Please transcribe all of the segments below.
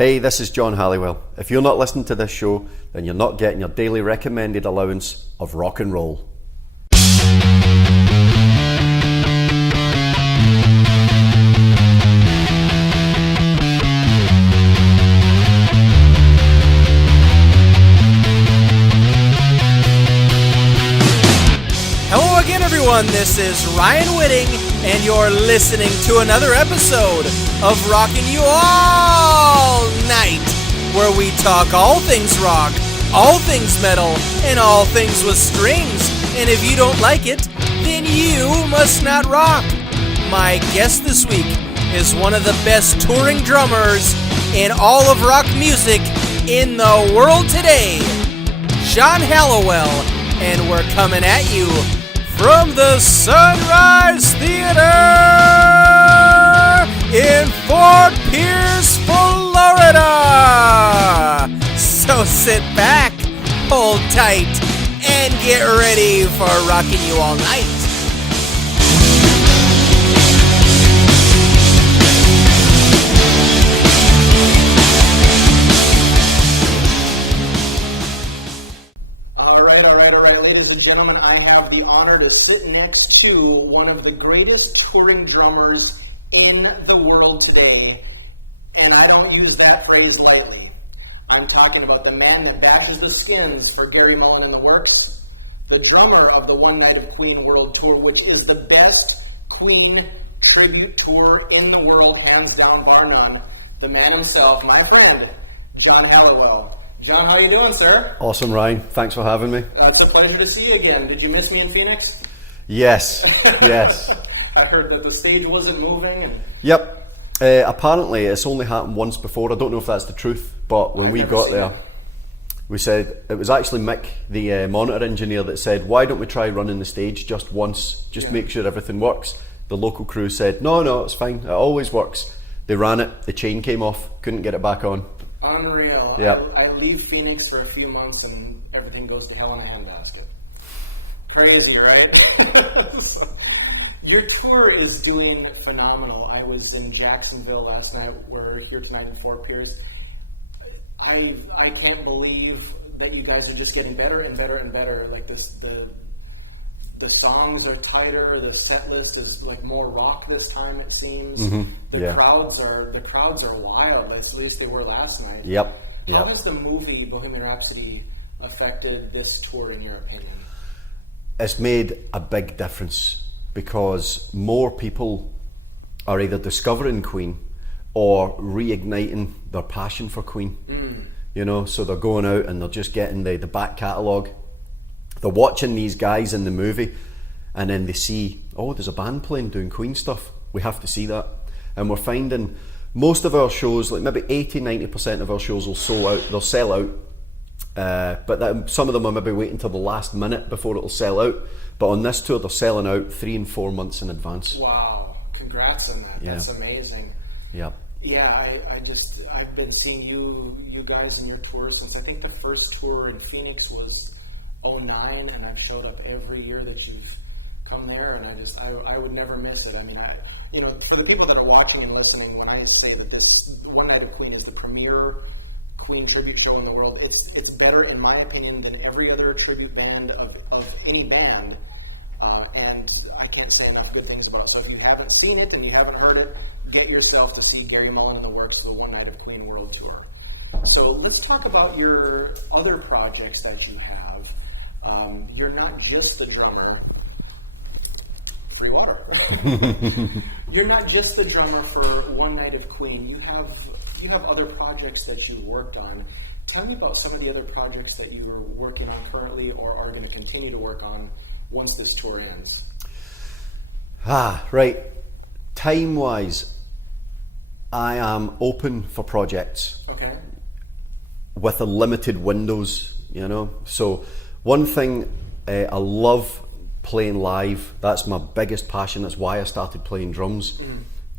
Hey, this is Jon Halliwell. If you're not listening to this show, then you're not getting your daily recommended allowance of rock and roll. Hello again, everyone. This is Ryan Whitting, and you're listening to another episode of Rockin You All Night, where we talk all things rock, all things metal, and all things with strings. And if you don't like it, then you must not rock. My guest this week is one of the best touring drummers in all of rock music in the world today, Jon Halliwell, and we're coming at you from the Sunrise Theater in Fort Pierce, Florida. So sit back, hold tight, and get ready for Rockin You All Night. All right, ladies and gentlemen, I have the honor to sit next to one of the greatest touring drummers in the world today, and I don't use that phrase lightly. I'm talking about the man that bashes the skins for Gary Mullen The Works, the drummer of the One Night of Queen World Tour, which is the best Queen tribute tour in the world, hands down, bar none, the man himself, my friend, Jon Halliwell. Jon, how you doing, sir? Awesome, Ryan. Thanks for having me. It's a pleasure to see you again. Did you miss me in Phoenix? Yes, yes. I heard that the stage wasn't moving. Yep. Apparently, it's only happened once before. I don't know if that's the truth, but when we got there, we said, it was actually Mick, the monitor engineer, that said, why don't we try running the stage just once, just make sure everything works. The local crew said, no, it's fine, it always works. They ran it, the chain came off, couldn't get it back on. Unreal. Yep. I leave Phoenix for a few months and everything goes to hell in a handbasket. Crazy, right? So, your tour is doing phenomenal. I was in Jacksonville last night. We're here tonight in Fort Pierce. I can't believe that you guys are just getting better and better and better. Like this, the songs are tighter. The set list is like more rock this time. It seems. Mm-hmm. The crowds are wild. At least they were last night. Yep. How has the movie Bohemian Rhapsody affected this tour, in your opinion? It's made a big difference because more people are either discovering Queen or reigniting their passion for Queen. You know, so they're going out and they're just getting the back catalogue. They're watching these guys in the movie and then they see, oh, there's a band playing doing Queen stuff. We have to see that. And we're finding most of our shows, like maybe 80-90% of our shows will sell out. But some of them are maybe waiting till the last minute before it'll sell out. But on this tour, they're selling out 3 and 4 months in advance. Wow! Congrats on that. Yeah. That's amazing. Yep. Yeah, I've been seeing you guys in your tours since I think the first tour in Phoenix was 2009, and I've showed up every year that you've come there, and I would never miss it. I mean, for the people that are watching and listening, when I say that this One Night of Queen is the premier Queen tribute show in the world, it's better, in my opinion, than every other tribute band of any band, and I can't say enough good things about it. So if you haven't seen it and you haven't heard it, get yourself to see Gary Mullen The Works, the One Night of Queen World Tour. So let's talk about your other projects that you have. You're not just a drummer. Free water. You're not just the drummer for One Night of Queen. You have other projects that you worked on. Tell me about some of the other projects that you are working on currently or are going to continue to work on once this tour ends. Right. Time-wise, I am open for projects. Okay. With a limited windows, you know. So one thing, I love playing live. That's my biggest passion. That's why I started playing drums.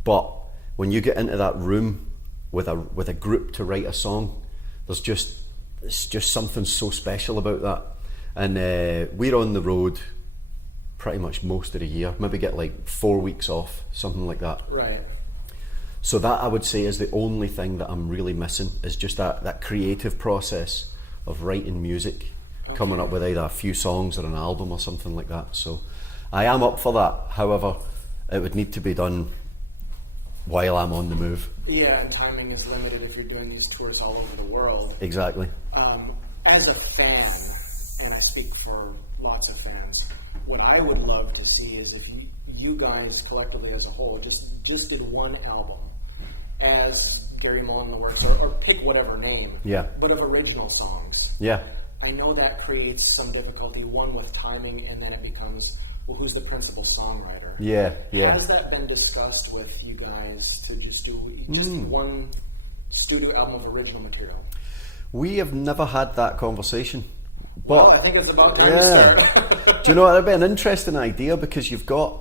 But when you get into that room with a group to write a song, it's just something so special about that. And we're on the road pretty much most of the year. Maybe get like 4 weeks off, something like that. Right. So that I would say is the only thing that I'm really missing, is just that creative process of writing music, coming up with either a few songs or an album or something like that. So I am up for that. However, it would need to be done while I'm on the move. Yeah, and timing is limited if you're doing these tours all over the world. Exactly. As a fan, and I speak for lots of fans, what I would love to see is if you guys collectively as a whole just did one album as Gary Mullen The Works, or pick whatever name, but of original songs. Yeah. I know that creates some difficulty, one with timing, and then it becomes, well, who's the principal songwriter? Yeah. Has that been discussed with you guys to just do one studio album of original material? We have never had that conversation. But well, I think it's about time to start. Do you know what? It'd be an interesting idea, because you've got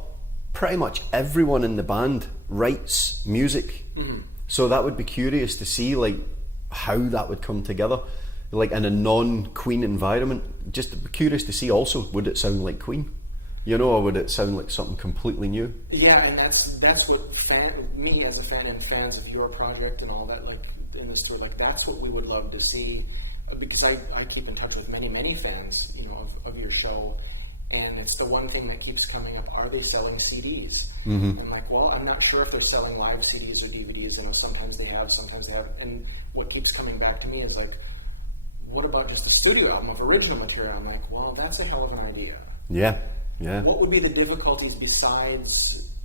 pretty much everyone in the band writes music. So that would be curious to see, like, how that would come together, like in a non-Queen environment. Just curious to see also, would it sound like Queen? You know, or would it sound like something completely new? Yeah, and that's what me as a fan and fans of your project and all that, like in this tour, like that's what we would love to see, because I keep in touch with many fans, you know, of your show, and it's the one thing that keeps coming up: are they selling CDs? I'm like, well, I'm not sure if they're selling live CDs or DVDs. You know, sometimes they have, and what keeps coming back to me is like, what about just a studio album of original material? I'm like, well, that's a hell of an idea. Yeah. What would be the difficulties besides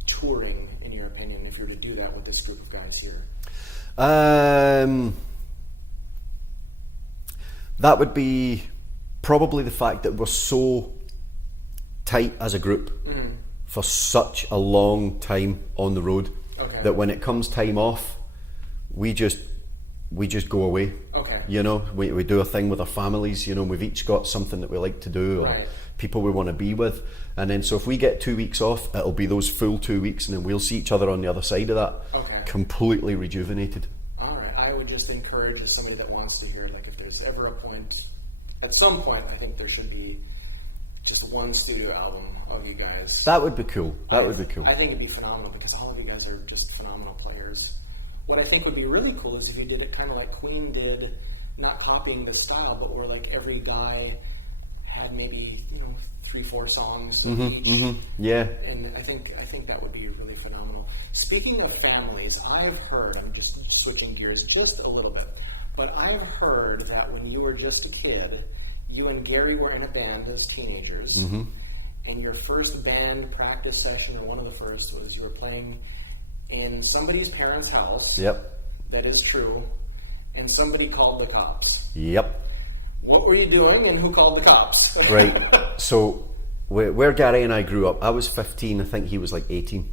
touring, in your opinion, if you were to do that with this group of guys here? That would be probably the fact that we're so tight as a group for such a long time on the road, that when it comes time off, we just go away. You know, we do a thing with our families. You know, we've each got something that we like to do, or people we want to be with, and then so if we get 2 weeks off, it'll be those full 2 weeks, and then we'll see each other on the other side of that, completely rejuvenated. All right, I would just encourage, as somebody that wants to hear, like, if there's ever a point, at some point, I think there should be just one studio album of you guys. That would be cool. I think it'd be phenomenal, because all of you guys are just phenomenal players. What I think would be really cool is if you did it kind of like Queen did, not copying the style, but where like every guy had maybe, you know, 3-4 songs each. Yeah. And I think that would be really phenomenal. Speaking of families, I've heard, I'm just switching gears just a little bit, but I've heard that when you were just a kid, you and Gary were in a band as teenagers, and your first band practice session, or one of the first, was you were playing in somebody's parents' house. Yep. That is true. And somebody called the cops. Yep. What were you doing, and who called the cops? Right. So, where Gary and I grew up, I was 15, I think he was like 18.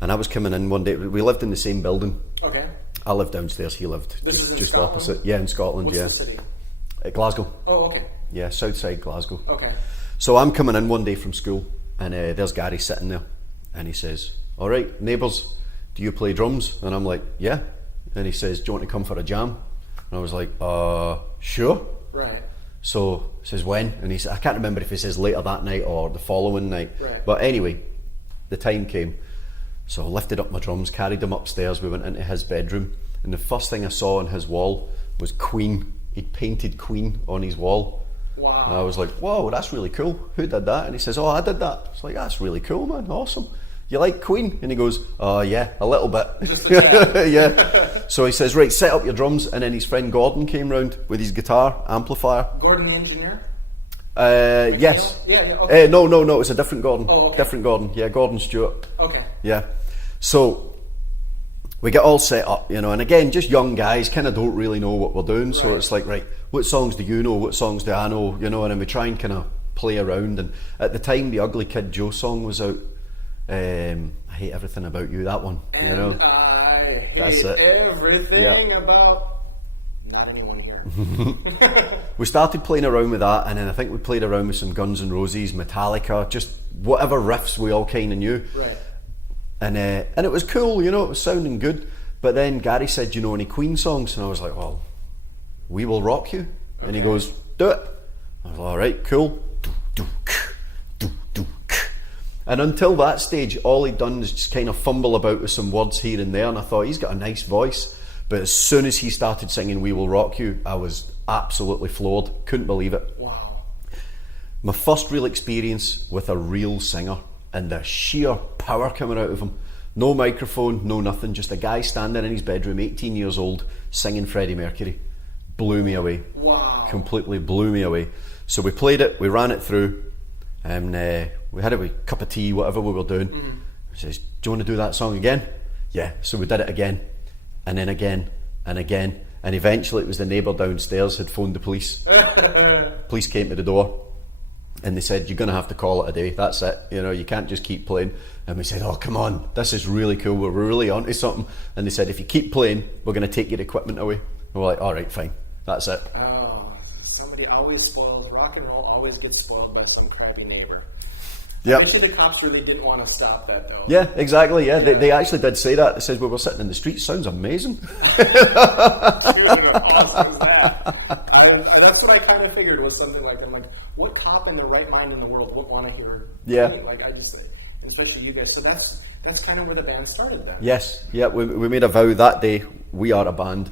And I was coming in one day, we lived in the same building. Okay. I lived downstairs, he lived just opposite. Yeah, in Scotland. What's the city? Glasgow. Oh, okay. Yeah, south side Glasgow. Okay. So I'm coming in one day from school, and there's Gary sitting there, and he says, "All right, neighbours, do you play drums?" And I'm like, "Yeah." And he says, "Do you want to come for a jam?" And I was like, sure. Right. So he says, "When?" And he said, I can't remember if he says later that night or the following night. Right. But anyway, the time came. So I lifted up my drums, carried them upstairs, we went into his bedroom, and the first thing I saw on his wall was Queen. He'd painted Queen on his wall. Wow. And I was like, "Whoa, that's really cool. Who did that?" And he says, "Oh, I did that." It's like, "That's really cool, man. Awesome. You like Queen?" And he goes, "Oh, yeah, a little bit." Just yeah. So he says, "Right, set up your drums." And then his friend Gordon came round with his guitar amplifier. Gordon the engineer? Yes. Yeah, okay. No, it was a different Gordon. Oh, okay. Different Gordon. Yeah, Gordon Stewart. Okay. Yeah. So we get all set up, you know, and again, just young guys, kind of don't really know what we're doing. Right. So it's like, right, what songs do you know? What songs do I know? You know, and then we try and kind of play around. And at the time, the Ugly Kid Joe song was out. I Hate Everything About You, that one. And you know, I hate everything about not anyone here. We started playing around with that, and then I think we played around with some Guns N' Roses, Metallica, just whatever riffs we all kind of knew. Right. And it was cool, you know, it was sounding good. But then Gary said, "Do you know any Queen songs?" And I was like, "Well, We Will Rock You." Okay. And he goes, "Do it." I was like, "All right, cool." And until that stage, all he'd done is just kind of fumble about with some words here and there, and I thought, he's got a nice voice. But as soon as he started singing We Will Rock You, I was absolutely floored. Couldn't believe it. Wow. My first real experience with a real singer, and the sheer power coming out of him. No microphone, no nothing, just a guy standing in his bedroom, 18 years old, singing Freddie Mercury. Blew me away. Wow. Completely blew me away. So we played it, we ran it through, and we had a wee cup of tea, whatever we were doing. He says, do you want to do that song again? Yeah. So we did it again, and then again, and again, and eventually it was the neighbour downstairs had phoned the police. Police came to the door, and they said, you're going to have to call it a day, that's it, you know, you can't just keep playing. And we said, oh, come on, this is really cool, we're really onto something. And they said, if you keep playing, we're going to take your equipment away. And we're like, all right, fine, that's it. Oh, somebody always spoils, rock and roll always gets spoiled by some crabby neighbor. Yeah. I bet you the cops really didn't want to stop that, though. Yeah, exactly, yeah. They actually did say that. They said, we were sitting in the street, sounds amazing. Dude, how awesome is that? That's what I kind of figured was something like that. I'm like, what cop in their right mind in the world would want to hear me? Like, I just, especially you guys. So that's kind of where the band started then. Yes, yeah, we made a vow that day, we are a band.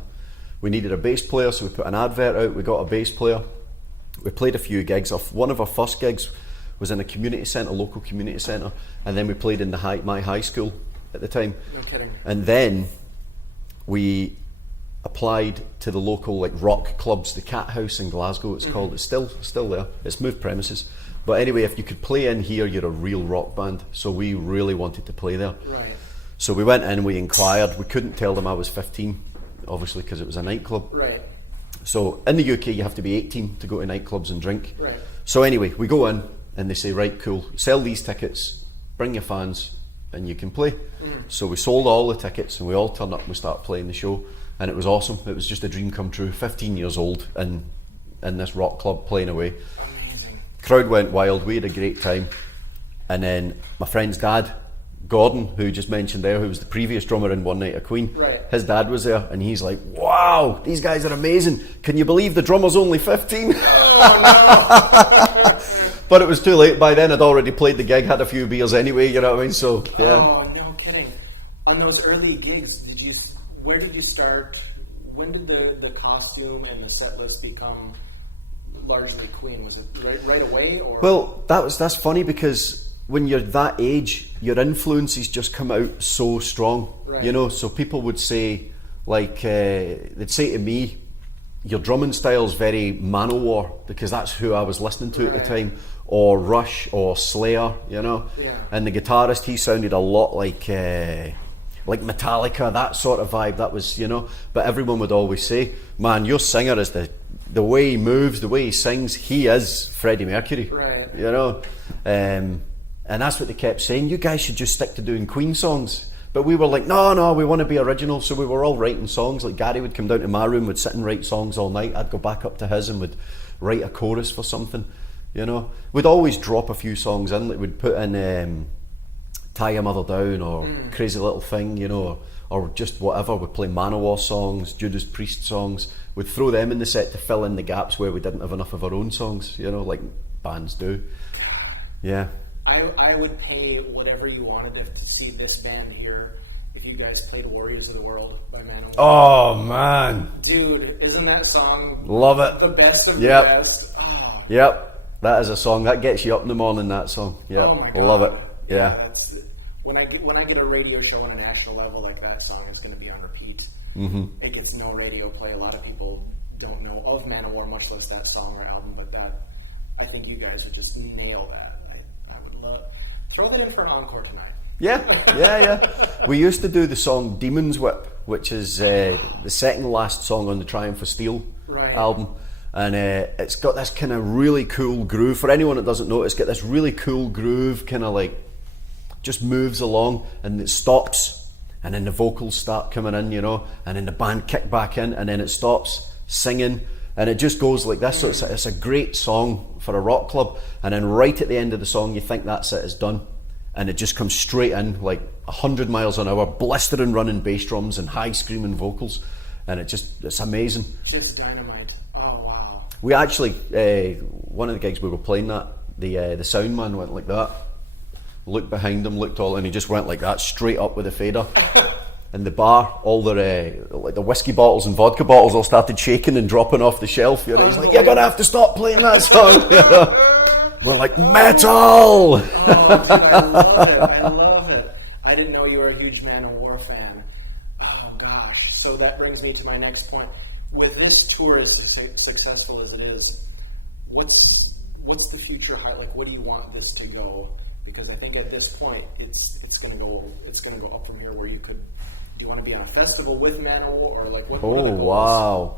We needed a bass player, so we put an advert out, we got a bass player. We played a few gigs. One of our first gigs was in a community centre, local community centre, and then we played in my high school at the time. No kidding. And then we applied to the local like rock clubs, the Cat House in Glasgow it's called. It's still there. It's moved premises. But anyway, if you could play in here, you're a real rock band. So we really wanted to play there. Right. So we went in, we inquired. We couldn't tell them I was 15, obviously, because it was a nightclub. Right. So in the UK, you have to be 18 to go to nightclubs and drink. Right. So anyway, we go in and they say, right, cool, sell these tickets, bring your fans, and you can play. So we sold all the tickets and we all turned up and we started playing the show. And it was awesome. It was just a dream come true. 15 years old and in this rock club playing away. Amazing. Crowd went wild. We had a great time. And then my friend's dad, Gordon, who you just mentioned there, who was the previous drummer in One Night of Queen, right. His dad was there and he's like, wow, these guys are amazing. Can you believe the drummer's only 15? Oh, no. But it was too late. By then I'd already played the gig, had a few beers anyway, you know what I mean? So, yeah. Oh, no kidding. On those early gigs, where did you start? When did the costume and the set list become largely Queen? Was it right away? Or? Well, that's funny because when you're that age, your influences just come out so strong, right. You know. So people would say, like, they'd say to me, your drumming style's very Manowar, because that's who I was listening to at the time, or Rush or Slayer, you know. Yeah. And the guitarist, he sounded a lot like Metallica, that sort of vibe. That was, you know. But everyone would always say, man, your singer is the way he moves, the way he sings, he is Freddie Mercury, right. You know. And that's what they kept saying, you guys should just stick to doing Queen songs. But we were like, no, we want to be original. So we were all writing songs. Like Gary would come down to my room, would sit and write songs all night. I'd go back up to his and would write a chorus for something, you know. We'd always drop a few songs in. Like we'd put in Tie Your Mother Down or Crazy Little Thing, you know, or just whatever. We'd play Manowar songs, Judas Priest songs. We'd throw them in the set to fill in the gaps where we didn't have enough of our own songs, you know, like bands do. Yeah. I would pay whatever you wanted to see this band here if you guys played Warriors of the World by Manowar. Oh, man. Dude, isn't that song love it. The best of the best? Oh. Yep, that is a song that gets you up in the morning, that song. Yeah, oh my God. Love it. Yeah. That's, when I get a radio show on a national level, like that song is going to be on repeat. It gets no radio play. A lot of people don't know of Manowar, much less that song or album, but that, I think you guys would just nail that. I would love. Throw that in for an encore tonight. Yeah. We used to do the song Demon's Whip, which is the second last song on the Triumph of Steel album. And it's got this kind of really cool groove. For anyone that doesn't know, it's got this really cool groove, kind of like, just moves along and it stops. And then the vocals start coming in, you know, and then the band kick back in and then it stops singing. And it just goes like this. So it's a great song for a rock club. And then right at the end of the song, you think that's it, it's done. And it just comes straight in, like 100 miles an hour, blistering running bass drums and high screaming vocals. And it's amazing. Just dynamite. Oh, wow. We actually, one of the gigs we were playing that, the sound man went like that. looked behind him, looked all, and he just went like that, straight up with a fader. In the bar, all the like the whiskey bottles and vodka bottles all started shaking and dropping off the shelf. You know, he's like, "You're gonna have to stop playing that song." You know? We're like, metal. Oh, dude, I love it. I love it. I didn't know you were a huge Manowar fan. Oh gosh. So that brings me to my next point. With this tour as successful as it is, what's the future height? Like, what do you want this to go? Because I think at this point, it's gonna go up from here. Where you could. Do you want to be on a festival with Manowar, or like what? Oh, wow!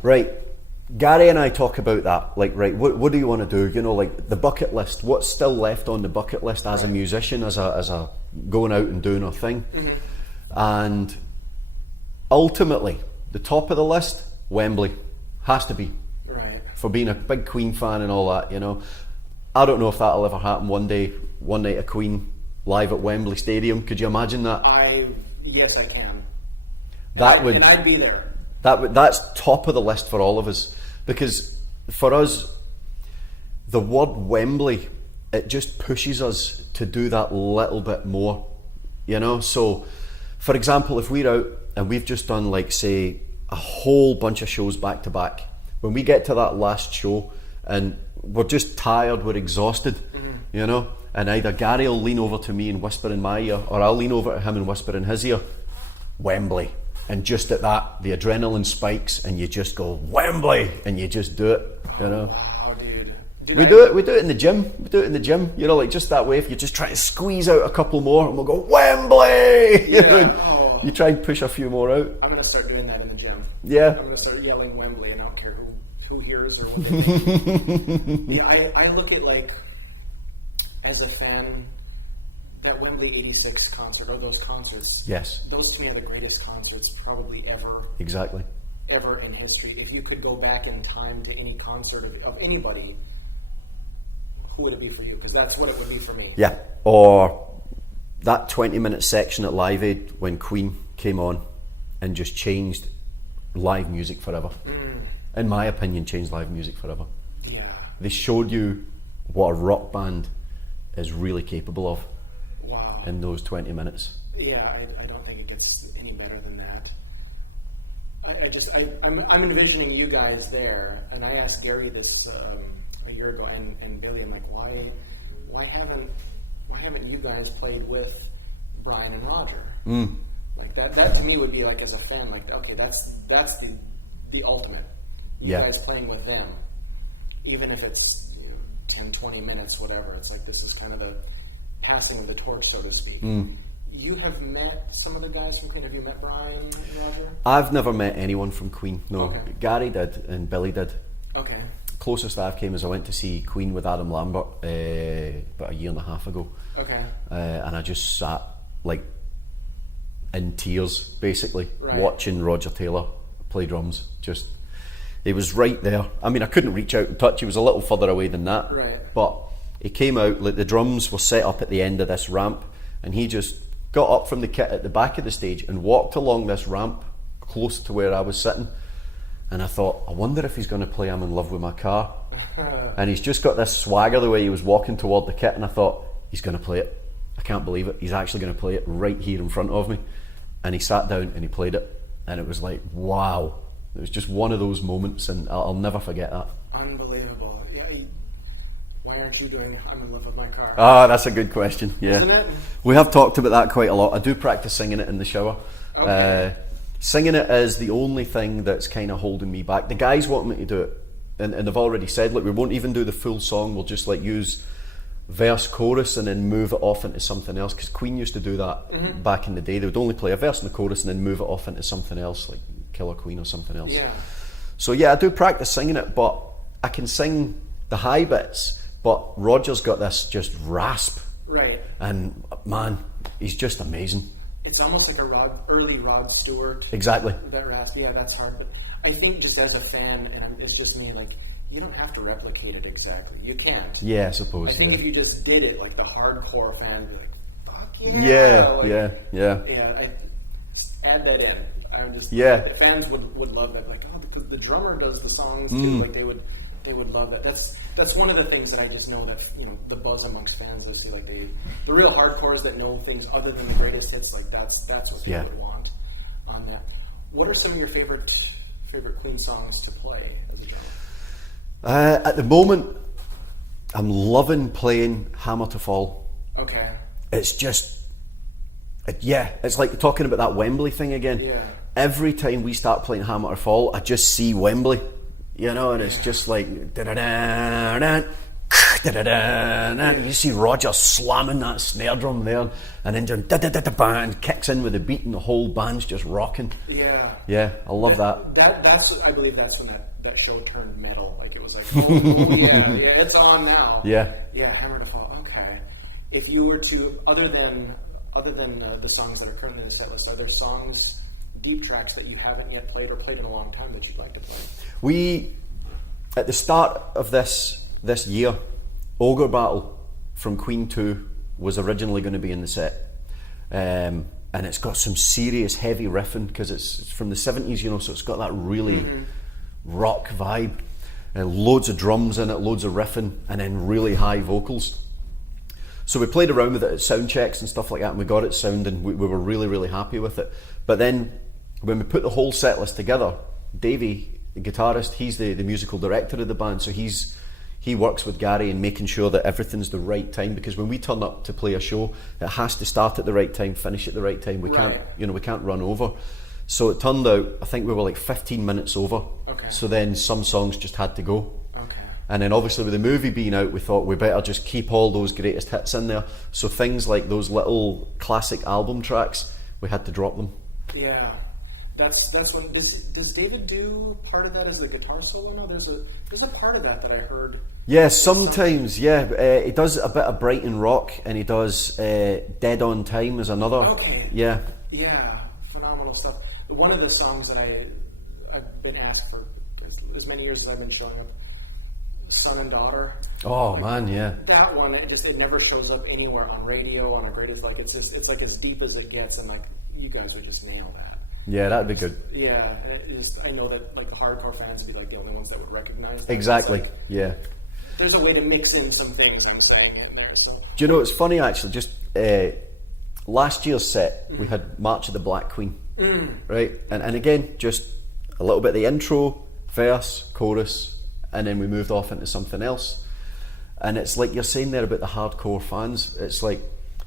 Right, Gary and I talk about that. Like, right, what do you want to do? You know, like the bucket list. What's still left on the bucket list as a musician, as a going out and doing a thing, and ultimately, the top of the list, Wembley, has to be. Right. For being a big Queen fan and all that, you know. I don't know if that'll ever happen one day. One night of Queen live at Wembley Stadium. Could you imagine that? Yes, I can. And I'd be there. That's top of the list for all of us, because for us, the word Wembley, it just pushes us to do that little bit more, you know. So, for example, if we're out and we've just done, like, say, a whole bunch of shows back to back, when we get to that last show and we're just tired, we're exhausted, you know, and either Gary will lean over to me and whisper in my ear, or I'll lean over to him and whisper in his ear, Wembley. And just at that, the adrenaline spikes and you just go, Wembley, and you just do it, you know. Wow, dude. We do it in the gym. You know, like just that way, if you just try to squeeze out a couple more and we'll go, Wembley! You know, you try and push a few more out. I'm going to start doing that in the gym. Yeah. I'm going to start yelling Wembley, and I don't care who hears or what. Yeah, I look at, like, as a fan, that Wembley '86 concert, or those concerts. Yes. Those to me are the greatest concerts probably ever. Exactly. Ever in history. If you could go back in time to any concert of anybody, who would it be for you? Because that's what it would be for me. Yeah. Or that 20-minute section at Live Aid when Queen came on and just changed live music forever. In my opinion, changed live music forever. Yeah. They showed you what a rock band is really capable of. Wow. In those 20 minutes. Yeah, I don't think it gets any better than that. I'm envisioning you guys there, and I asked Gary this a year ago, and Billy, I'm like, why haven't you guys played with Brian and Roger? Like that to me would be like, as a fan, like, okay, that's the ultimate. You guys playing with them, even if it's 10, 20 minutes, whatever. It's like, this is kind of the passing of the torch, so to speak. You have met some of the guys from Queen. Have you met Brian and Roger? I've never met anyone from Queen, no. Okay. Gary did and Billy did. Okay. Closest I've came is I went to see Queen with Adam Lambert about a year and a half ago. Okay. And I just sat like in tears, basically, watching Roger Taylor play drums. Just, he was right there. I mean, I couldn't reach out and touch. He was a little further away than that. Right. But he came out, like the drums were set up at the end of this ramp, and he just got up from the kit at the back of the stage and walked along this ramp close to where I was sitting. And I thought, I wonder if he's going to play I'm in Love with My Car. And he's just got this swagger the way he was walking toward the kit, and I thought, he's going to play it. I can't believe it. He's actually going to play it right here in front of me. And he sat down and he played it, and it was like, wow. It was just one of those moments, and I'll never forget that. Unbelievable. Yeah. Why aren't you doing I'm in Love with My Car? Ah, that's a good question. Yeah. Isn't it? We have talked about that quite a lot. I do practice singing it in the shower. Okay. Singing it is the only thing that's kind of holding me back. The guys want me to do it, and they've already said, look, we won't even do the full song. We'll just like use verse, chorus, and then move it off into something else. Because Queen used to do that back in the day. They would only play a verse and a chorus and then move it off into something else, like Killer Queen or something else. Yeah. So yeah, I do practice singing it, but I can sing the high bits. But Roger's got this just rasp. Right. And man, he's just amazing. It's almost like a early Rod Stewart. Exactly. That rasp. Yeah, that's hard. But I think just as a fan, and it's just me, like, you don't have to replicate it exactly. You can't. Yeah, I suppose. I think if you just did it, like the hardcore fan would be like, fuck yeah. Yeah, like, yeah. Yeah, add that in. Yeah. Fans would love that. Like, oh, because the drummer does the songs too. Like, they would They would love it. That's one of the things that I just know that, you know, the buzz amongst fans. I see, like, the real hardcores that know things other than the greatest hits. Like, that's what people would want on that. What are some of your favorite Queen songs to play as a drummer? At the moment, I'm loving playing Hammer to Fall. Okay. It's just, it's like talking about that Wembley thing again. Yeah. Every time we start playing Hammer to Fall, I just see Wembley, you know, and it's just like da-da-da-da, da-da-da-da, you see Roger slamming that snare drum there, and then just da-da-da-da, and kicks in with the beat, and the whole band's just rocking. Yeah, I love that. That's I believe that's when that show turned metal. Like, it was like, oh yeah, it's on now. Yeah, Hammer to Fall. Okay, if you were to, other than the songs that are currently in the set list, are there songs, deep tracks that you haven't yet played or played in a long time that you'd like to play? We, at the start of this year, Ogre Battle from Queen 2 was originally going to be in the set. And it's got some serious heavy riffing because it's from the 70s, you know, so it's got that really rock vibe. Loads of drums in it, loads of riffing, and then really high vocals. So we played around with it at sound checks and stuff like that, and we got it sounding, we were really, really happy with it. But then when we put the whole set list together, Davey, the guitarist, he's the musical director of the band, so he works with Gary in making sure that everything's the right time, because when we turn up to play a show, it has to start at the right time, finish at the right time. We can't run over. So it turned out, I think we were like 15 minutes over. Okay. So then some songs just had to go. Okay. And then obviously with the movie being out, we thought we better just keep all those greatest hits in there. So things like those little classic album tracks, we had to drop them. Yeah. That's when does David do part of that as a guitar solo? No, there's a part of that I heard. Yeah, sometimes. Yeah, he does a bit of Brighton rock, and he does Dead on Time as another. Okay. Yeah, phenomenal stuff. One of the songs that I've been asked for as many years as I've been showing up, Son and Daughter. Oh man, yeah. That one, it never shows up anywhere on radio, on a greatest. Like, it's like as deep as it gets, and like, you guys would just nail that. Yeah, that'd be good. Yeah, I know that like the hardcore fans would be like the only ones that would recognize that. Exactly. Like, yeah. There's a way to mix in some things, I'm saying. So. Do you know, it's funny actually, just last year's set, we had March of the Black Queen, right? And again, just a little bit of the intro, verse, chorus, and then we moved off into something else. And it's like you're saying there about the hardcore fans, it's like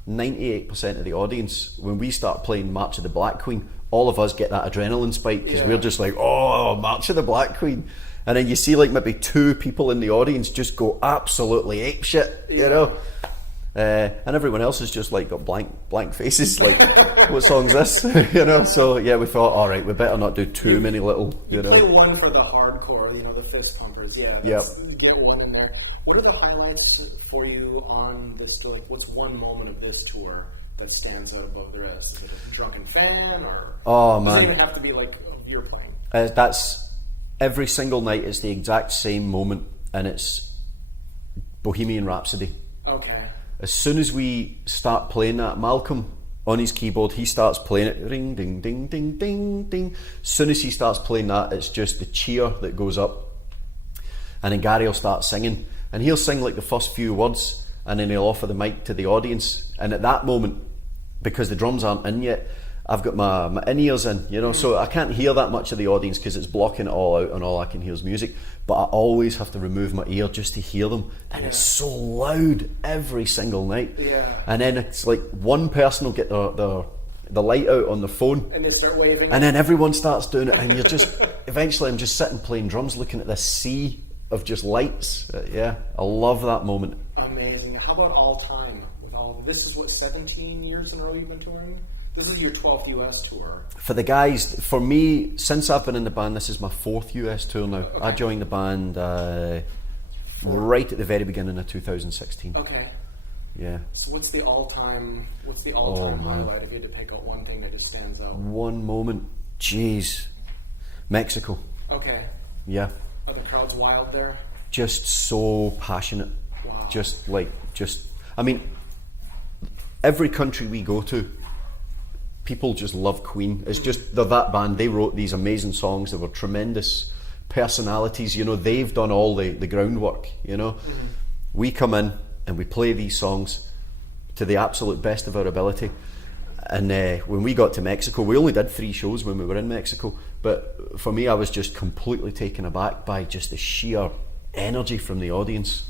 98% of the audience, when we start playing March of the Black Queen, all of us get that adrenaline spike because we're just like, oh, March of the Black Queen. And then you see like maybe 2 people in the audience just go absolutely apeshit, you know? And everyone else has just like got blank faces, like, what song's this? You know? So yeah, we thought, all right, we better not do too many little, you know. Play one for the hardcore, you know, the fist pumpers. Yeah, get one in there. What are the highlights for you on this tour? Like, what's one moment of this tour that stands out above the rest? Is it a drunken fan, or does it even have to be like you're playing? That's every single night. It's the exact same moment, and it's Bohemian Rhapsody. Okay. As soon as we start playing that, Malcolm on his keyboard, he starts playing it. Ring, ding, ding, ding, ding, ding. As soon as he starts playing that, it's just the cheer that goes up, and then Gary will start singing, and he'll sing like the first few words, and then he'll offer the mic to the audience. And at that moment, because the drums aren't in yet, I've got my in-ears in, you know, so I can't hear that much of the audience because it's blocking it all out and all I can hear is music. But I always have to remove my ear just to hear them. And it's so loud every single night. Yeah. And then it's like one person will get the light out on the phone. And they start waving. And then everyone starts doing it. And you're just, eventually I'm just sitting playing drums looking at this sea of just lights. Yeah, I love that moment. Amazing. How about all time? This is what, 17 years in a row you've been touring? This is your 12th US tour. For the guys, for me, since I've been in the band, this is my 4th US tour now. Okay. I joined the band right at the very beginning of 2016. Okay. Yeah. So what's the all-time highlight if you had to pick out one thing that just stands out? One moment. Jeez. Mexico. Okay. Yeah. Are the crowds wild there? Just so passionate. Wow. I mean, every country we go to, people just love Queen. It's just, they're that band. They wrote these amazing songs. They were tremendous personalities, you know, they've done all the groundwork, you know. We come in and we play these songs to the absolute best of our ability. And when we got to Mexico, we only did 3 shows when we were in Mexico, but for me, I was just completely taken aback by just the sheer energy from the audience.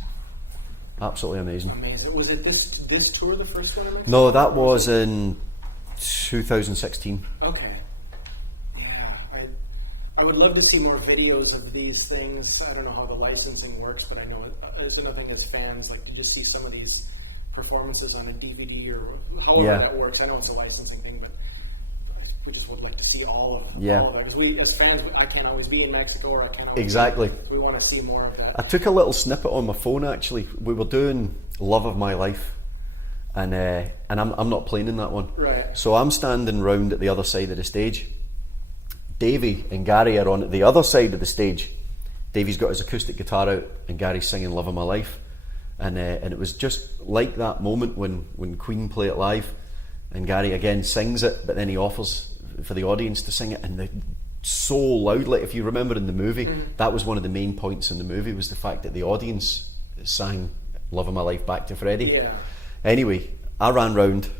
Absolutely amazing. Amazing. Was it this tour, the first one in Mexico? No, that was in 2016. Okay. Yeah, I would love to see more videos of these things. I don't know how the licensing works, but I know there's another thing as fans, like to just see some of these performances on a DVD or however that works. I know it's a licensing thing, but we just would like to see all of it. Because we, as fans, I can't always be in Mexico, or I can't always exactly. We want to see more of that. I took a little snippet on my phone actually. We were doing Love of My Life, and I'm not playing in that one. Right. So I'm standing round at the other side of the stage. Davey and Gary are on at the other side of the stage. Davey's got his acoustic guitar out, and Gary's singing Love of My Life. And it was just like that moment when Queen play it live, and Gary again sings it, but then he offers for the audience to sing it, and so loudly. If you remember in the movie, that was one of the main points in the movie, was the fact that the audience sang Love of My Life back to Freddie. Yeah. Anyway, I ran round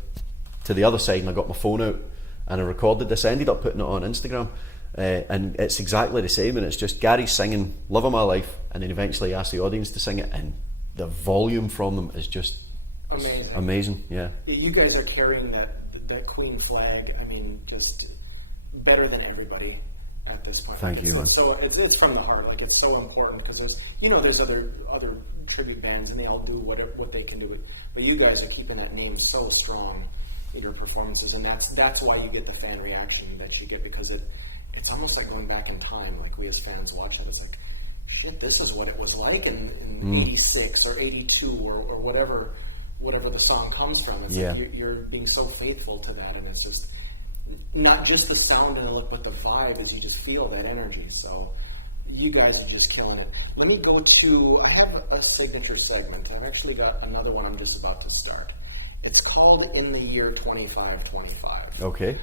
to the other side and I got my phone out and I recorded this. I ended up putting it on Instagram, and it's exactly the same, and it's just Gary singing Love of My Life, and then eventually asked the audience to sing it, and the volume from them is just amazing. Yeah. You guys are carrying that Queen flag. I mean, just better than everybody at this point. Thank you. So it's from the heart. Like, it's so important, because there's other tribute bands and they all do what they can do, but you guys are keeping that name so strong in your performances, and that's why you get the fan reaction that you get, because it's almost like going back in time. Like, we as fans watch it, it's like, shit, this is what it was like in 86 or 82 or whatever the song comes from. It's like you're being so faithful to that, and it's just not just the sound and the look, but the vibe, is you just feel that energy. So you guys are just killing it. Let me go to, I have a signature segment. I've actually got another one I'm just about to start. It's called In the Year 2525. Okay,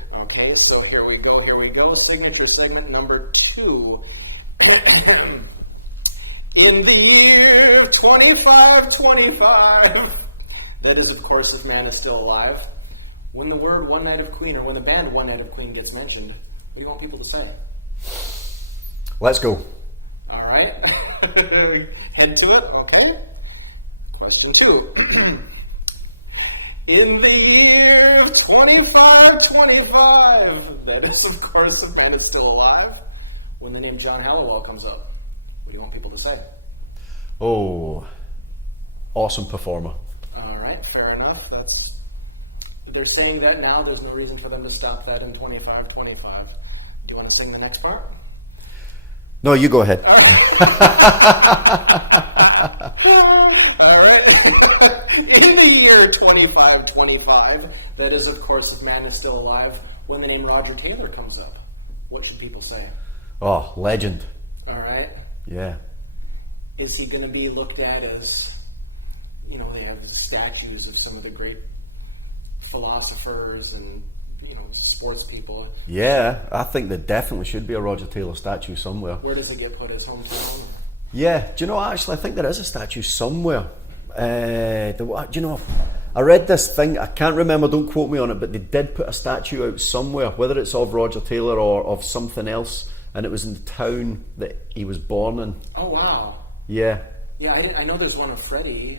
so here we go. Signature segment number 2. In the year 2525, that is, of course, if man is still alive, when the word One Night of Queen, or when the band One Night of Queen gets mentioned, what do you want people to say? let's go. All right. Head to it. Okay. Question 2. In the year 2525, that is, of course, if man is still alive, when the name Jon Halliwell comes up, what do you want people to say? Oh, awesome performer. All right, fair enough. They're saying that now. There's no reason for them to stop that in 25-25. Do you want to sing the next part? No, you go ahead. All right. In the year 2525, that is, of course, if man is still alive, when the name Roger Taylor comes up, what should people say? Oh, legend. All right. Yeah. Is he going to be looked at as, they have statues of some of the great philosophers and, sports people? Yeah, I think there definitely should be a Roger Taylor statue somewhere. Where does it get put? His hometown? Yeah, do you know, actually, I think there is a statue somewhere. I read this thing, I can't remember, don't quote me on it, but they did put a statue out somewhere, whether it's of Roger Taylor or of something else, and it was in the town that he was born in. Oh, wow. Yeah. Yeah, I know there's one of Freddie.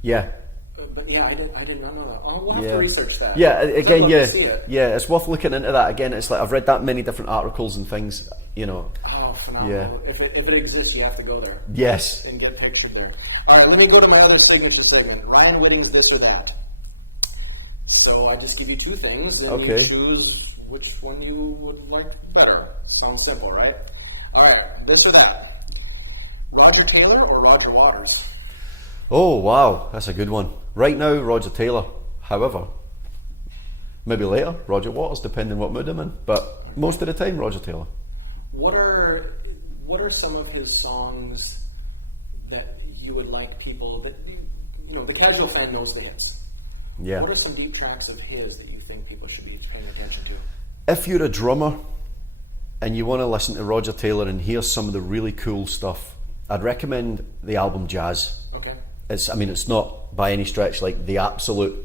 Yeah. But yeah, I didn't know that. We'll have to research that. Yeah, again, yeah, it's worth looking into that. Again, it's like I've read that many different articles and things, Oh, phenomenal. Yeah. If it exists, you have to go there. Yes. And get pictured there. All right, let me go to my other signature segment. R.Y.A.N. Whitting's This or That. So I just give you 2 things, and you choose which one you would like better. Sounds simple, right? All right, this or that. Roger Taylor or Roger Waters? Oh, wow, that's a good one. Right now, Roger Taylor. However, maybe later, Roger Waters, depending what mood I'm in. But most of the time, Roger Taylor. What are some of his songs that you would like people that, the casual fan knows the hits? Yeah. What are some deep tracks of his that you think people should be paying attention to? If you're a drummer, and you want to listen to Roger Taylor and hear some of the really cool stuff, I'd recommend the album Jazz. Okay. It's not by any stretch like the absolute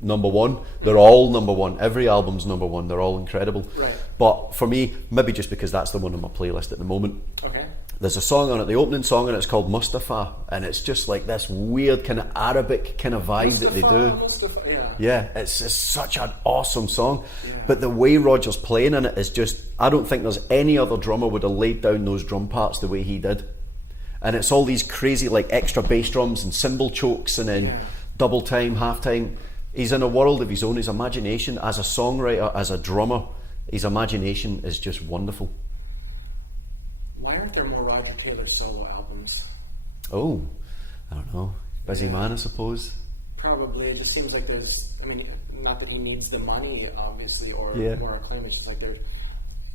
number one. They're all number one. Every album's number one. They're all incredible. Right. But for me, maybe just because that's the one on my playlist at the moment, Okay. there's a song on it, the opening song on it, it's called Mustafa, and it's just like this weird kind of Arabic kind of vibe that they do. Mustafa, yeah. Yeah, it's such an awesome song. Yeah. But the way Roger's playing in it is just, I don't think there's any other drummer would have laid down those drum parts the way he did. And it's all these crazy like extra bass drums and cymbal chokes and then double time, half time. He's in a world of his own. His imagination as a songwriter, as a drummer, his imagination is just wonderful. Why aren't there more Roger Taylor solo albums? Oh, I don't know. Busy man, I suppose. Probably. It just seems like there's, I mean, not that he needs the money, obviously, or more acclaim. It's just like there's,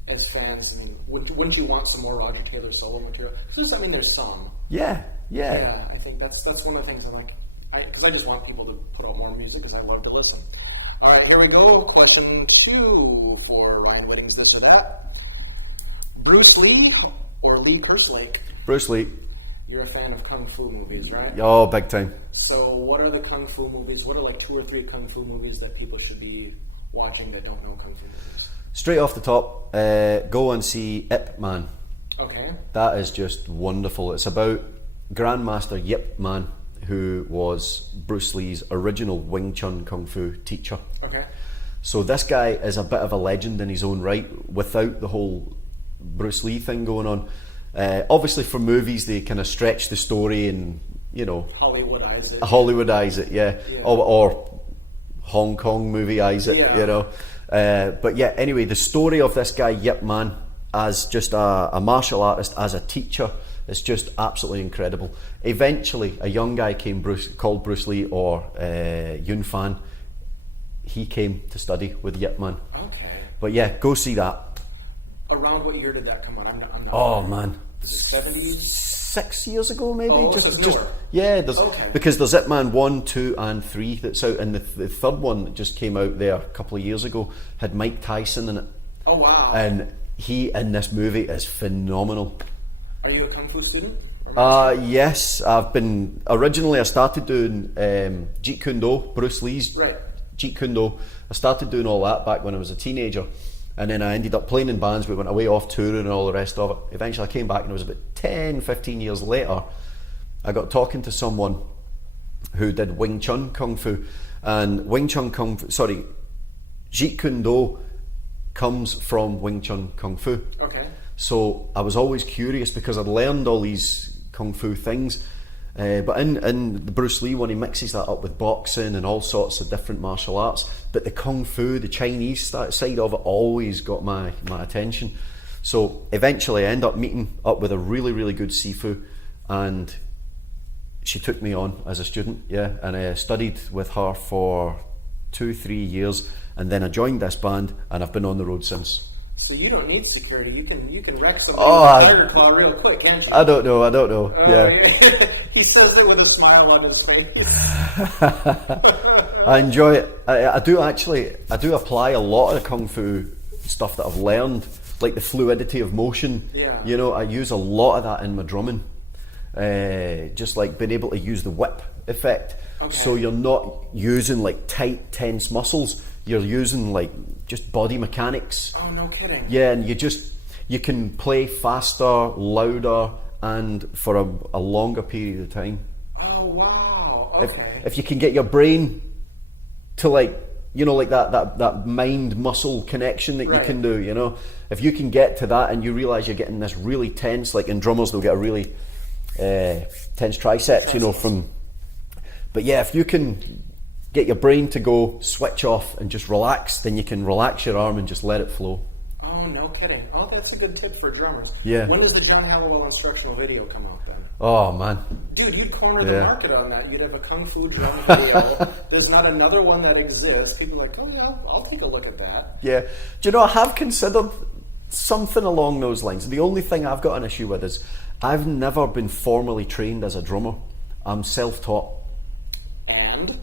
as fans, I mean, wouldn't you want some more Roger Taylor solo material? There's some. Yeah. Yeah, I think that's one of the things I'm like, because I just want people to put out more music because I love to listen. All right, there we go. Question 2 for Ryan Whitting's This or That. Bruce Lee or Lee Kerslake? Bruce Lee. You're a fan of Kung Fu movies, right? Oh, big time. So what are the Kung Fu movies? What are like 2 or 3 Kung Fu movies that people should be watching that don't know Kung Fu movies? Straight off the top, go and see Ip Man. Okay. That is just wonderful. It's about Grandmaster Yip Man, who was Bruce Lee's original Wing Chun Kung Fu teacher. Okay. So this guy is a bit of a legend in his own right, without the whole Bruce Lee thing going on. Obviously for movies they kind of stretch the story and, you know, Hollywoodize it, yeah. Or Hong Kong movie-ize it, you know. But yeah, anyway, the story of this guy Yip Man as just a martial artist, as a teacher, is just absolutely incredible. Eventually a young guy called Bruce Lee, or Yun Fan. He came to study with Yip Man. Okay. But yeah, go see that. Around what year did that come on? I'm not oh man, the 70s? 6 years ago maybe. Oh, Because there's Ip Man 1, 2 and 3 that's out, and the third one that just came out there a couple of years ago had Mike Tyson in it. Oh wow. And he in this movie is phenomenal. Are you a Kung Fu student? Yes, I started doing Jeet Kune Do, Bruce Lee's Jeet Kune Do. I started doing all that back when I was a teenager, and then I ended up playing in bands. We went away off touring and all the rest of it. Eventually I came back, and it was about 10-15 years later I got talking to someone who did Wing Chun Kung Fu, and Jeet Kune Do comes from Wing Chun Kung Fu. Okay. So I was always curious because I'd learned all these Kung Fu things, but in the Bruce Lee one he mixes that up with boxing and all sorts of different martial arts, but the Kung Fu, the Chinese side of it, always got my attention. So eventually I end up meeting up with a really, really good Sifu, and she took me on as a student, and I studied with her for 2-3 years, and then I joined this band, and I've been on the road since. So you don't need security. You can wreck somebody with a tiger claw real quick, can't you? I don't know. Yeah. He says it with a smile on his face. I enjoy it. I do apply a lot of the Kung Fu stuff that I've learned, like the fluidity of motion. Yeah. You know, I use a lot of that in my drumming. Just like being able to use the whip effect. Okay. So you're not using like tight, tense muscles. You're using like just body mechanics. Oh, no kidding. Yeah, and you can play faster, louder, and for a longer period of time. Oh wow! Okay. If you can get your brain to like, you know, like that mind muscle connection that you can do, you know, if you can get to that and you realize you're getting this really tense, like in drummers they'll get a really tense triceps, you know, from. But yeah, if you can get your brain to go switch off and just relax, then you can relax your arm and just let it flow. Oh, no kidding. Oh, that's a good tip for drummers. Yeah. When does the Jon Halliwell instructional video come out then? Oh, man. Dude, you'd corner the market on that. You'd have a Kung Fu drum video. There's not another one that exists. People are like, oh yeah, I'll take a look at that. Yeah. Do you know, I have considered something along those lines. The only thing I've got an issue with is I've never been formally trained as a drummer. I'm self-taught. And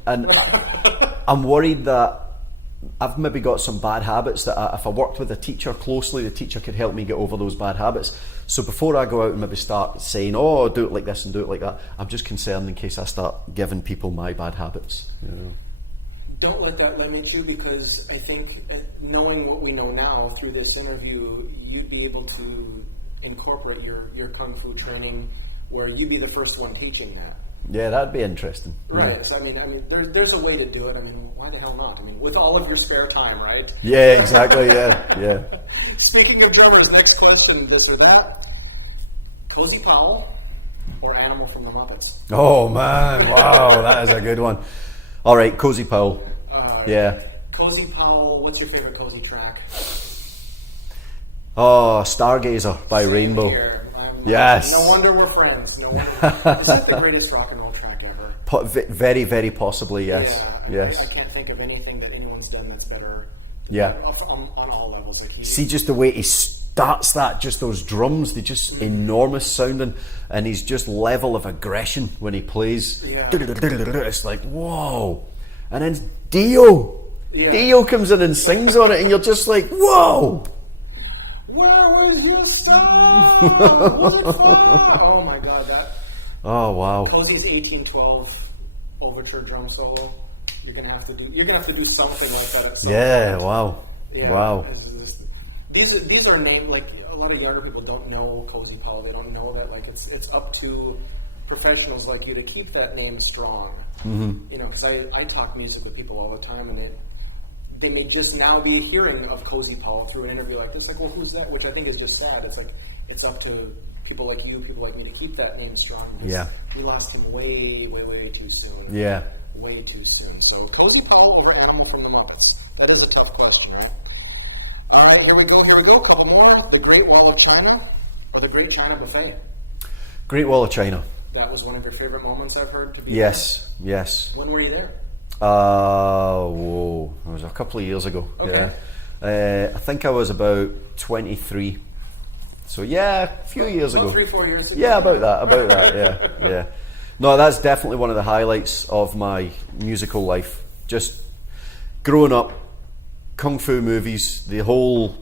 I'm worried that I've maybe got some bad habits that if I worked with a teacher closely, the teacher could help me get over those bad habits. So before I go out and maybe start saying, oh, do it like this and do it like that, I'm just concerned in case I start giving people my bad habits, you know. Don't let that limit you, because I think knowing what we know now through this interview, you'd be able to incorporate your Kung Fu training where you'd be the first one teaching that. Yeah, that'd be interesting. Right. Yeah. So I mean, there's a way to do it. I mean, why the hell not? I mean, with all of your spare time, right? Yeah, exactly. Yeah. Speaking of drummers, next question: this or that? Cozy Powell or Animal from the Muppets? Oh man, wow, that is a good one. All right, Cozy Powell. Yeah. Cozy Powell. What's your favorite Cozy track? Oh, Stargazer by Rainbow. Here. Yes. No wonder we're friends. No wonder. Is that the greatest rock and roll track ever? Very, very possibly, yes. Yeah, yes. I can't think of anything that anyone's done that's better. Yeah. On all levels. Like See just the way he starts that, just those drums, they're just enormous sounding, and he's just level of aggression when he plays. Yeah. It's like, whoa. And then Dio comes in and sings on it, and you're just like, whoa. Where was your star? Was it far? Oh my god, that. Oh wow. Cozy's 1812 overture drum solo. You're gonna have to do something like that. At some Yeah. point. Wow. Yeah, Wow. These are named, like, a lot of younger people don't know Cozy Powell. They don't know that, like, it's up to professionals like you to keep that name strong. Mm-hmm. You know, because I talk music with people all the time, and they may just now be hearing of Cozy Powell through an interview like this. Like, well, who's that? Which I think is just sad. It's like, it's up to people like you, people like me, to keep that name strong. Yeah. We lost him way, way, way too soon. Yeah. Way too soon. So, Cozy Powell over Animal from the Muppets. That is a tough question, right? All right, here we go. A couple more. The Great Wall of China or the Great China Buffet? Great Wall of China. That was one of your favorite moments, I've heard, to be Yes. Yes. When were you there? Whoa, it was a couple of years ago. Okay. Yeah, I think I was about 23. So yeah, a few years ago. 3-4 years ago. Yeah, about that. Yeah. No, that's definitely one of the highlights of my musical life. Just growing up, kung fu movies, the whole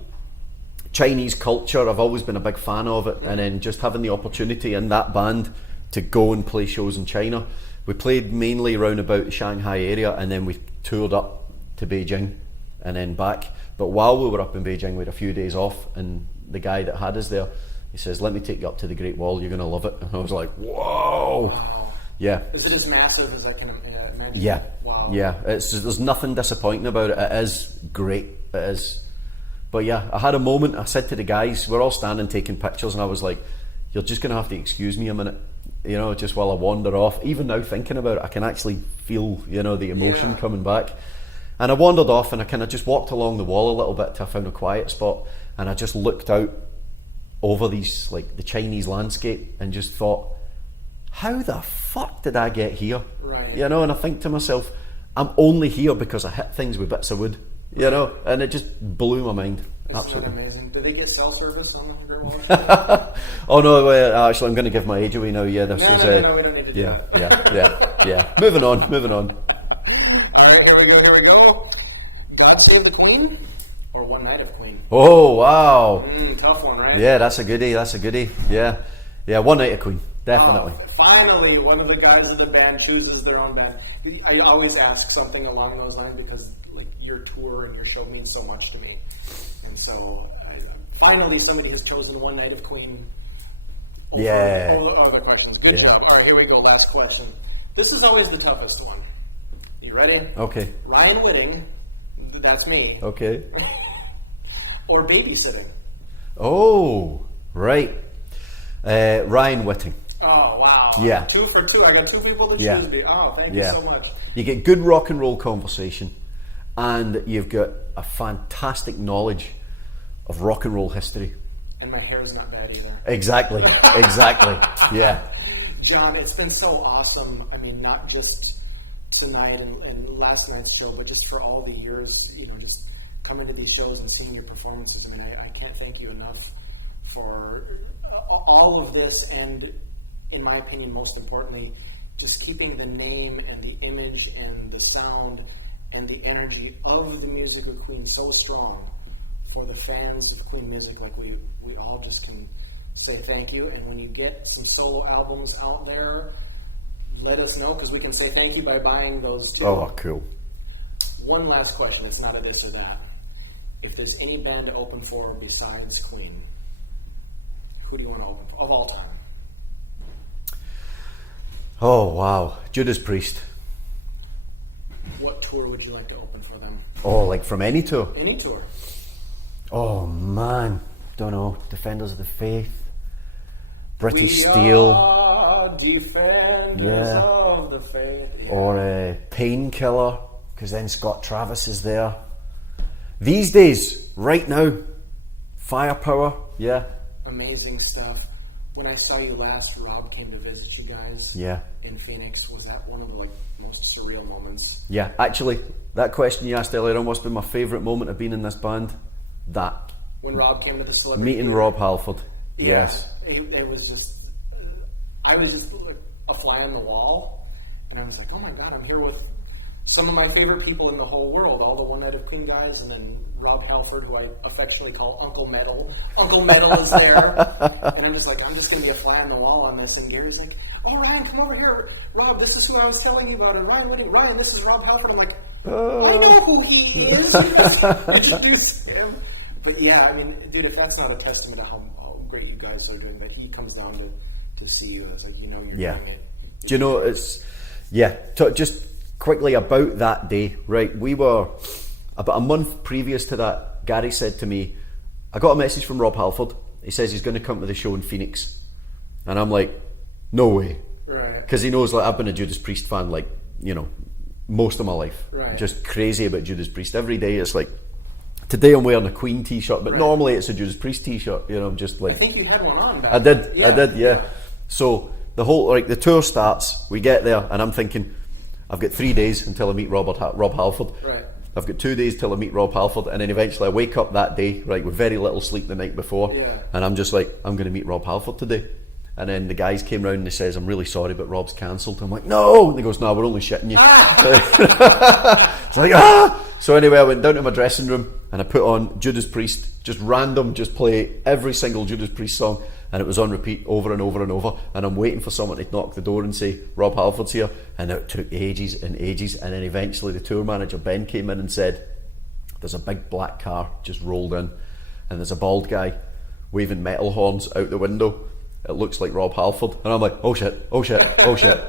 Chinese culture. I've always been a big fan of it, and then just having the opportunity in that band to go and play shows in China. We played mainly around about the Shanghai area, and then we toured up to Beijing and then back. But while we were up in Beijing, we had a few days off, and the guy that had us there, he says, let me take you up to the Great Wall, you're going to love it. And I was like, whoa. Wow. Yeah. Is it as massive as I can imagine? Yeah. Wow. Yeah. There's nothing disappointing about it. It is great. It is. But yeah, I had a moment, I said to the guys, we're all standing taking pictures, and I was like, you're just going to have to excuse me a minute. You know, just while I wander off. Even now thinking about it, I can actually feel, you know, the emotion coming back. And I wandered off, and I kind of just walked along the wall a little bit till I found a quiet spot, and I just looked out over these, like, the Chinese landscape, and just thought, how the fuck did I get here? Right. You know, and I think to myself, I'm only here because I hit things with bits of wood, you know, and it just blew my mind. Isn't Absolutely that amazing? Do they get cell service on the Great Wall of China? Oh no, actually I'm going to give my age away now. Yeah, this was No, we don't need to do that. Yeah. Moving on. All right, here we go. God Save the Queen or One Night of Queen? Oh wow. Tough one, right? Yeah, that's a goodie. Yeah, One Night of Queen, definitely. Finally, one of the guys in the band chooses their own band. I always ask something along those lines because, like, your tour and your show means so much to me. And so, finally, somebody has chosen One Night of Queen over all the other questions. Good job. All right, here we go. Last question. This is always the toughest one. You ready? Okay. Ryan Whitting, that's me. Okay. Or babysitting. Oh, right. Ryan Whitting. Oh, wow. Yeah. 2 for 2. I got 2 people to choose. Oh, thank you so much. You get good rock and roll conversation, and you've got a fantastic knowledge of rock and roll history. And my hair's not bad either. Exactly. Yeah. Jon, it's been so awesome. I mean, not just tonight and last night's show, but just for all the years, you know, just coming to these shows and seeing your performances. I mean, I can't thank you enough for all of this, and in my opinion, most importantly, just keeping the name and the image and the sound and the energy of the music of Queen so strong for the fans of Queen music. Like we all just can say thank you. And when you get some solo albums out there, let us know, because we can say thank you by buying those too. Oh, cool. One last question. It's not a this or that. If there's any band to open for besides Queen, who do you want to open for of all time? Oh, wow. Judas Priest. What tour would you like to open for them? Oh, like from any tour? Any tour. Oh, man. Don't know. Defenders of the Faith. British We Steel. are defenders Yeah. of the faith. Yeah. Or Painkiller, because then Scott Travis is there. These days, right now, Firepower, yeah. Amazing stuff. When I saw you last, Rob came to visit you guys. Yeah. In Phoenix. Was that one of the most surreal moments? Yeah, actually, that question you asked earlier on, what's been my favourite moment of being in this band? That. When Rob came to the celebrity Meeting group? Rob Halford. Yeah. Yes. It was just, I was just a fly on the wall, and I was like, oh my God, I'm here with some of my favorite people in the whole world, all the One Night of Queen guys, and then Rob Halford, who I affectionately call Uncle Metal. Uncle Metal is there, and I'm just like, I'm just going to be a fly on the wall on this, and Gary's like, oh, Ryan, come over here. Rob, this is who I was telling you about, and Ryan, this is Rob Halford. I'm like, I know who he is. Introduce him. But yeah, I mean, dude, if that's not a testament to how great you guys are doing, but he comes down to see you, it's like, you know, you're doing it. Do you know, it's, yeah, just quickly about that day, right, we were, about a month previous to that, Gary said to me, I got a message from Rob Halford, he says he's going to come to the show in Phoenix, and I'm like, no way, Right. because he knows, like, I've been a Judas Priest fan, like, you know, most of my life, Right. just crazy about Judas Priest. Every day it's like, today I'm wearing a Queen t-shirt, but normally it's a Judas Priest t-shirt, you know, just like, I think you had one on back I did, then. yeah. So the whole, like, the tour starts, we get there, and I'm thinking, I've got 3 days until I meet Rob Halford. Right. I've got 2 days till I meet Rob Halford, and then eventually I wake up that day, right, with very little sleep the night before, Yeah. and I'm just like, I'm going to meet Rob Halford today. And then the guys came round and he says, I'm really sorry, but Rob's cancelled. I'm like, no! And he goes, no, we're only shitting you. It's like, ah! So anyway, I went down to my dressing room and I put on Judas Priest, just random, just play every single Judas Priest song, and it was on repeat over and over and over, and I'm waiting for someone to knock the door and say, Rob Halford's here, and it took ages and ages, and then eventually the tour manager, Ben, came in and said, there's a big black car just rolled in, and there's a bald guy waving metal horns out the window. It looks like Rob Halford, and I'm like, oh shit, oh shit, oh shit.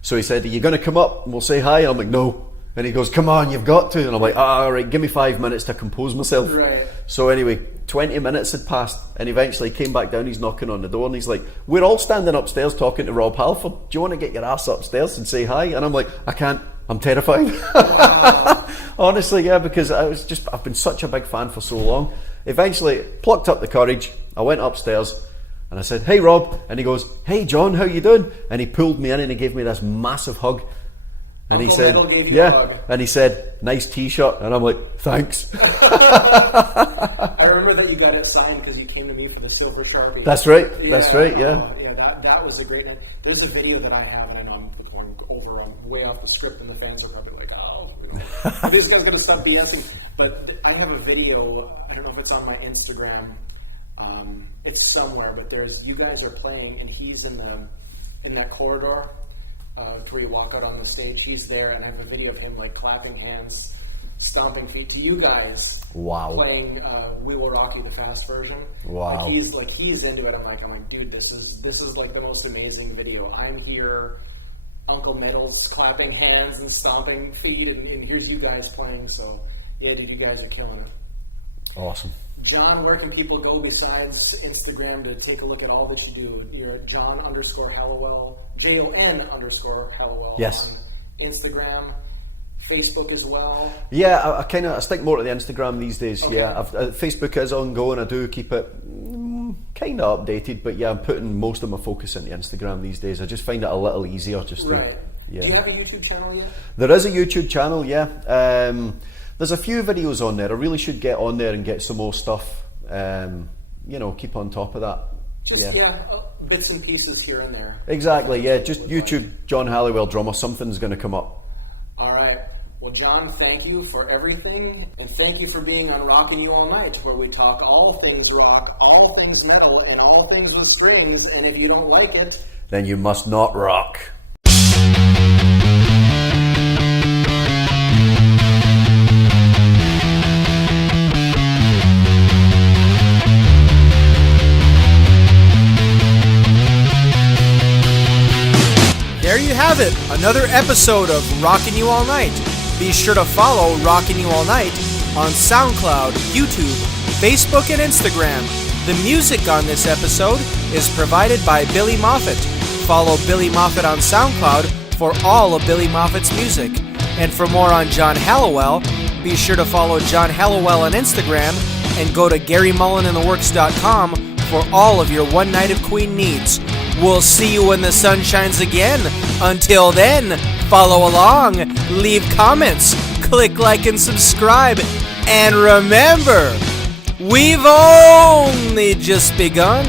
So he said, are you going to come up and we'll say hi? And I'm like, no. And he goes, come on, you've got to. And I'm like, all right, give me 5 minutes to compose myself. Right. So anyway, 20 minutes had passed, and eventually he came back down, he's knocking on the door, and he's like, we're all standing upstairs talking to Rob Halford. Do you want to get your ass upstairs and say hi? And I'm like, I can't, I'm terrified. Wow. Honestly, yeah, because I've been such a big fan for so long. Eventually, plucked up the courage, I went upstairs, and I said, hey Rob, and he goes, hey John, how you doing? And he pulled me in and he gave me this massive hug. And he Uncle said, Metal gave you a yeah, hug. and he said, nice t-shirt, and I'm like, thanks. I remember that you got it signed because you came to me for the Silver Sharpie. That's right, that's right, yeah. Yeah, that was a great night. There's a video that I have, and I know I'm going over, I'm way off the script, and the fans are probably like, oh, this guy's going to stop BSing. But I have a video, I don't know if it's on my Instagram, it's somewhere, but there's, you guys are playing, and he's in that corridor, to where you walk out on the stage, he's there, and I have a video of him like clapping hands, stomping feet to you guys. Wow. Playing We Will Rock You, the fast version. Wow. He's into it. I'm like, dude, this is like the most amazing video. I'm here, Uncle Metal's clapping hands and stomping feet, and here's you guys playing. So yeah, dude, you guys are killing it. Awesome. John, where can people go besides Instagram to take a look at all that you do? You're Jon_Halliwell, JON_Halliwell. Yes. On Instagram, Facebook as well. Yeah, I stick more to the Instagram these days. Okay. Yeah, Facebook is ongoing. I do keep it kind of updated, but yeah, I'm putting most of my focus into Instagram these days. I just find it a little easier just Right. to. Yeah. Do you have a YouTube channel yet? There is a YouTube channel, yeah. There's a few videos on there. I really should get on there and get some more stuff. Keep on top of that. Just bits and pieces here and there. Exactly, yeah. Just YouTube Jon Halliwell drummer. Something's going to come up. All right. Well, Jon, thank you for everything, and thank you for being on Rockin You All Night, where we talk all things rock, all things metal, and all things with strings, and if you don't like it, then you must not rock. There you have it, another episode of Rockin You All Night. Be sure to follow Rockin You All Night on SoundCloud, YouTube, Facebook, and Instagram. The music on this episode is provided by Billy Moffat. Follow Billy Moffat on SoundCloud for all of Billy Moffat's music. And for more on Jon Halliwell, be sure to follow Jon Halliwell on Instagram and go to GaryMullenTheWorks.com for all of your One Night of Queen needs. We'll see you when the sun shines again. Until then, follow along, leave comments, click like and subscribe, and remember, we've only just begun.